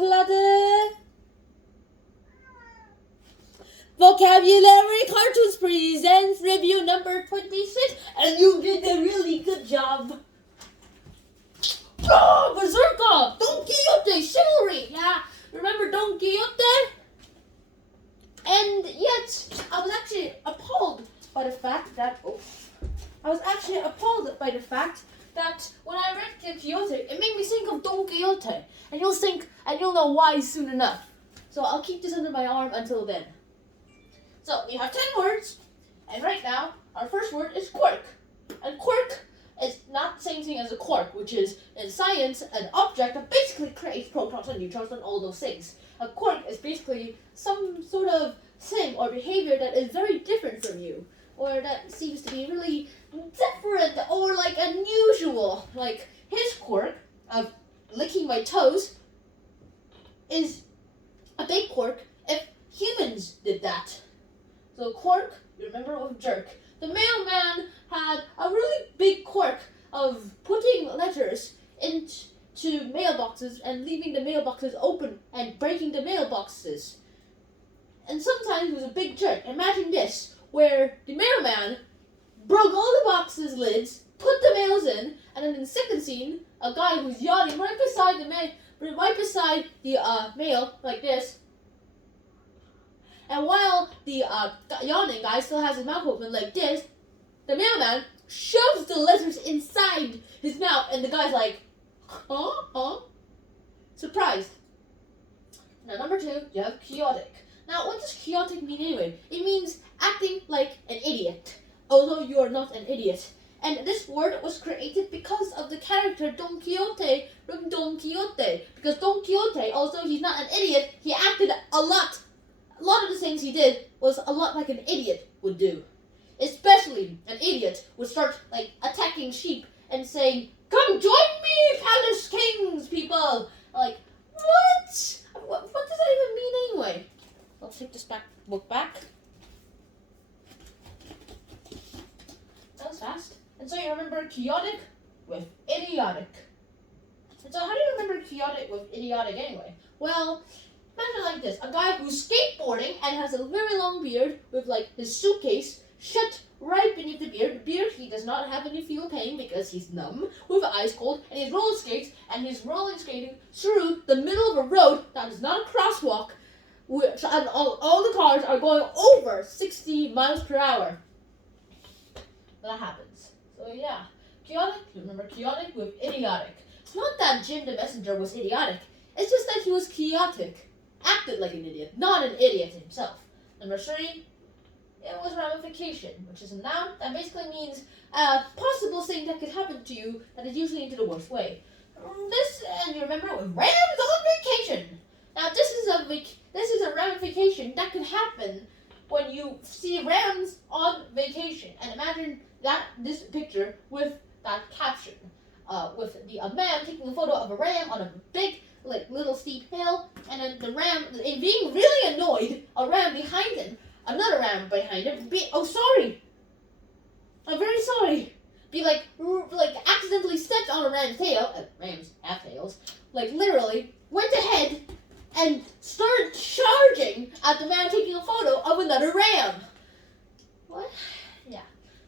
Claude. Vocabulary Cartoons presents review number 26, and you did a really good job. Oh, Berserker! Don Quixote, chivalry! Yeah, remember Don Quixote? And yet, I was actually appalled by the fact that when I read Don Quixote, it made me think of Don Quixote, and you'll know why soon enough. So I'll keep this under my arm until then. So we have 10 words, and right now our first word is quirk. And quirk is not the same thing as a quark, which is in science an object that basically creates protons and neutrons and all those things. A quirk is basically some sort of thing or behavior that is very different from you, or that seems to be really different or like unusual. Like his quirk of licking my toes is a big quirk if humans did that. So quirk, you remember, with jerk. The mailman had a really big quirk of putting letters into mailboxes and leaving the mailboxes open and breaking the mailboxes. And sometimes he was a big jerk. Imagine this, where the mailman broke all the boxes' lids, put the mails in, and then in the second scene, a guy who's yawning right beside the mail like this. And while the yawning guy still has his mouth open like this, the mailman shoves the letters inside his mouth, and the guy's like, huh? Surprised. Now, number 2, you have chaotic. Now, what does chaotic mean anyway? It means acting like an idiot, although you are not an idiot. And this word was created because of the character Don Quixote from Don Quixote. Because Don Quixote, although he's not an idiot, he acted a lot of the things he did was a lot like an idiot would do. Especially an idiot would start like attacking sheep and saying, "Come join me, Palace Kings, people!" Like, what? What does that even mean anyway? I'll take this book back. That was fast. And so you remember chaotic with idiotic. And so how do you remember chaotic with idiotic anyway? Well, imagine like this, a guy who's skateboarding and has a very long beard with like his suitcase shut right beneath the beard. The beard, he does not have any feel pain because he's numb with ice cold, and he's roller skates, and he's rolling skating through the middle of a road that is not a crosswalk, and all the cars are going over 60 miles per hour. That happens. So yeah, chaotic, remember chaotic with idiotic. It's not that Jim the Messenger was idiotic, it's just that he was chaotic. Acted like an idiot, not an idiot himself. Number 3, it was ramification, which is a noun that basically means a possible thing that could happen to you that is usually into the worst way. This, and you remember, with rams on vacation. Now this is a ramification that could happen when you see rams on vacation. And imagine this picture with that caption, with a man taking a photo of a ram on a big, little steep hill, and then the ram, being really annoyed, a ram behind him, another ram behind him, I'm very sorry, be like accidentally stepped on a ram's tail, rams have tails, literally, went ahead and started charging at the man taking a photo of another ram. What? Yeah.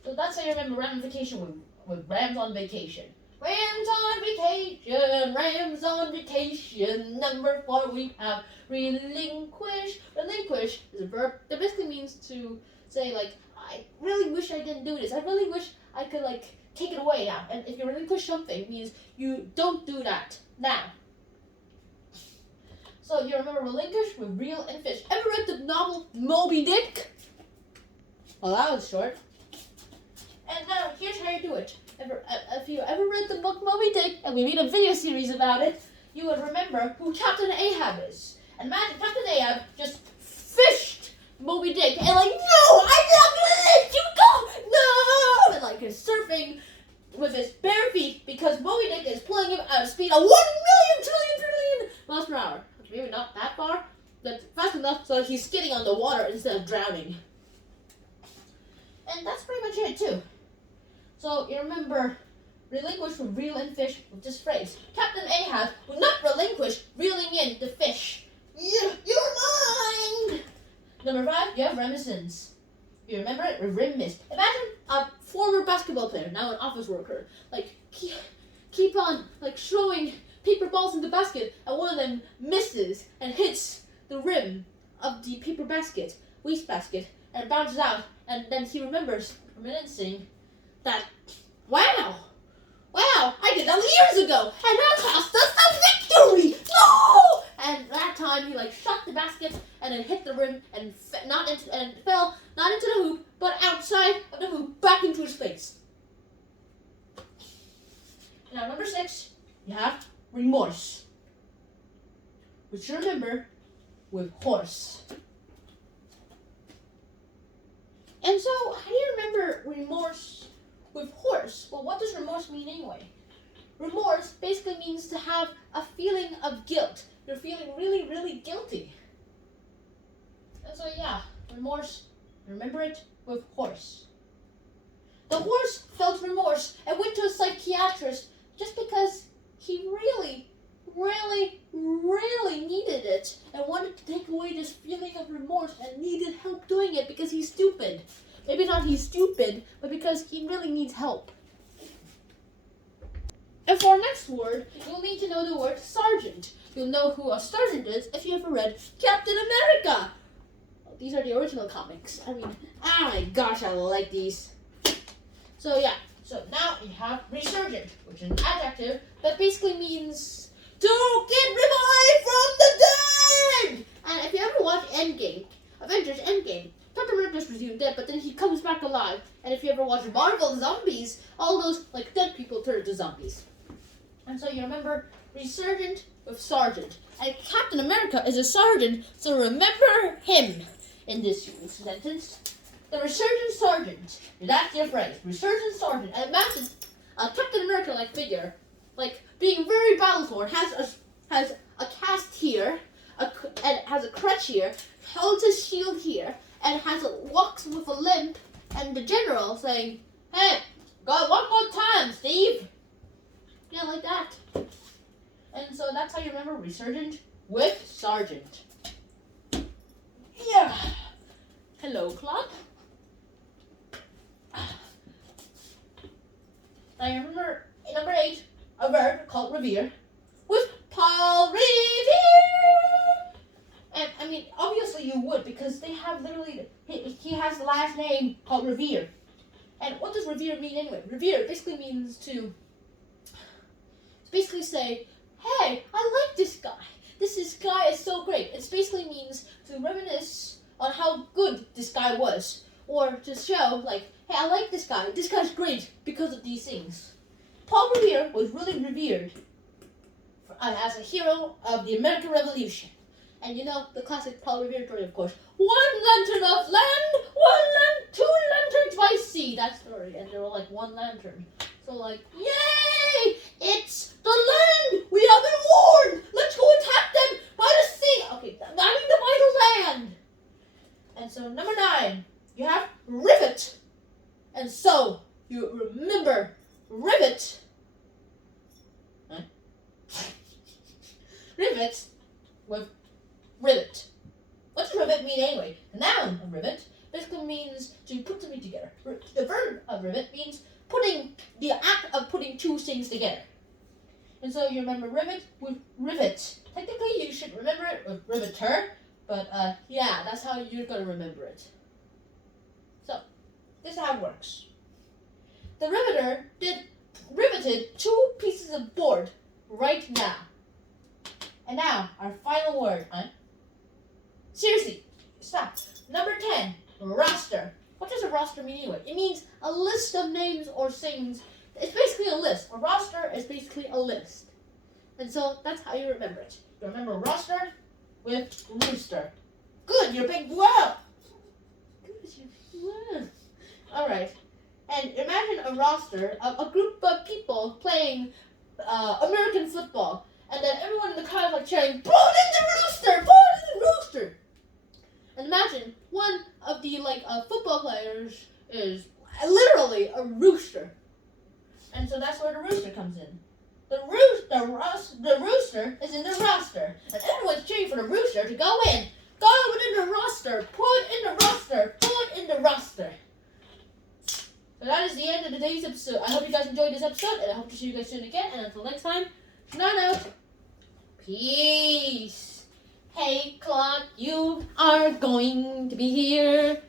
So that's how you remember ramification with rams on vacation. Rams on vacation, rams on vacation. Number 4, we have relinquish. Relinquish is a verb that basically means to say, I really wish I didn't do this. I really wish I could, take it away now. And if you relinquish something, it means you don't do that now. So you remember relinquish with reel and fish. Ever read the novel Moby Dick? Well, that was short. And now, here's how you do it. If you ever read the book Moby Dick, and we made a video series about it, you would remember who Captain Ahab is. And imagine Captain Ahab just fished Moby Dick, and no, I'm not gonna let you go, no! And is surfing with his bare feet because Moby Dick is pulling him at a speed of 1 million trillion miles per hour. Okay, maybe not that far, but fast enough so he's skidding on the water instead of drowning. And that's pretty much it too. So you remember relinquish with reel and fish with this phrase. Captain Ahab would not relinquish reeling in the fish you have reminiscence. You remember it? Reminisce. Imagine a former basketball player, now an office worker, like keep on like throwing paper balls in the basket, and one of them misses and hits the rim of the paper basket, waste basket, and bounces out, and then he remembers, reminiscing, that wow, I did that years ago, and that cost us a victory. No! And that time he like shot the basket and then hit the rim and fell not into the hoop but outside of the hoop back into his face. Now number 6, you have remorse, which you remember with horse. And so, how do you remember remorse with horse? Well, what does remorse mean anyway? Remorse basically means to have a feeling of guilt. You're feeling really, really guilty. And so, yeah, remorse, remember it with horse. The horse felt remorse and went to a psychiatrist just because he really, really, really needed it and wanted to take away this feeling of remorse and needed help doing it because he's stupid. Maybe not he's stupid, but because he really needs help. And for our next word, you'll need to know the word sergeant. You'll know who a sergeant is if you ever read Captain America. Well, these are the original comics. I mean, oh my gosh, I like these. So yeah, so now you have resurgent, which is an adjective that basically means to get revived from the dead! And if you ever watch Endgame, Avengers Endgame, Captain America's presumed dead, but then he comes back alive. And if you ever watch Marvel Zombies, all those like dead people turn to zombies. And so you remember resurgent with sergeant. And Captain America is a sergeant, so remember him in this sentence. The resurgent sergeant. That's your phrase. Resurgent sergeant. And imagine a Captain America-like figure, like being very battle-torn, has a cast here, and has a crutch here, holds his shield here, and walks with a limp, and the general saying, "Hey, got one more time, Steve." Yeah, like that. And so that's how you remember resurgent with sergeant. Yeah. Hello, club. Now you remember number 8, a verb called revere, with Paul Revere. And I mean, obviously you would, because they have literally, he has the last name called Revere. And what does revere mean anyway? Revere basically means to basically say, hey, I like this guy. This guy is so great. It basically means to reminisce on how good this guy was. Or to show, like, hey, I like this guy. This guy's great because of these things. Paul Revere was really revered as a hero of the American Revolution. And you know, the classic Paul Revere story, of course. One lantern of land, two lanterns by sea. That story. And they're all like one lantern. So like, yay! It's the land! We have been warned! Let's go attack them by the sea! Okay, I mean the vital land! And so number 9, you have rivet. And so, you remember rivet. Huh? Rivet with rivet. What does rivet mean anyway? The noun of rivet basically means to put something together. The verb of rivet means the act of putting two things together. And so you remember rivet with rivet. Technically you should remember it with riveter, but yeah, that's how you're going to remember it. So, this is how it works. The riveter riveted 2 pieces of board right now. And now, our final word. Seriously, stop. Number 10, roster. What does a roster mean anyway? It means a list of names or things. It's basically a list. A roster is basically a list. And so that's how you remember it. You remember roster with rooster. Good, you're big. Wow. Good. All right. And imagine a roster of a group of people playing American football. And then everyone in the crowd like cheering, "Pull in the rooster! Pull in the rooster!" And imagine one of the football players is literally a rooster. And so that's where the rooster comes in. The rooster is in the roster. And everyone's cheering for the rooster to go in. Put in the roster. Put in the roster. Put in the roster. So that is the end of today's episode. I hope you guys enjoyed this episode, and I hope to see you guys soon again. And until next time, night out. Peace. Hey, clock, you are going to be here.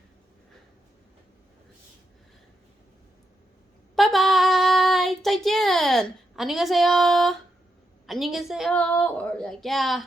Bye bye. 再见. 안녕히 가세요. 안녕히 계세요. Or like, yeah.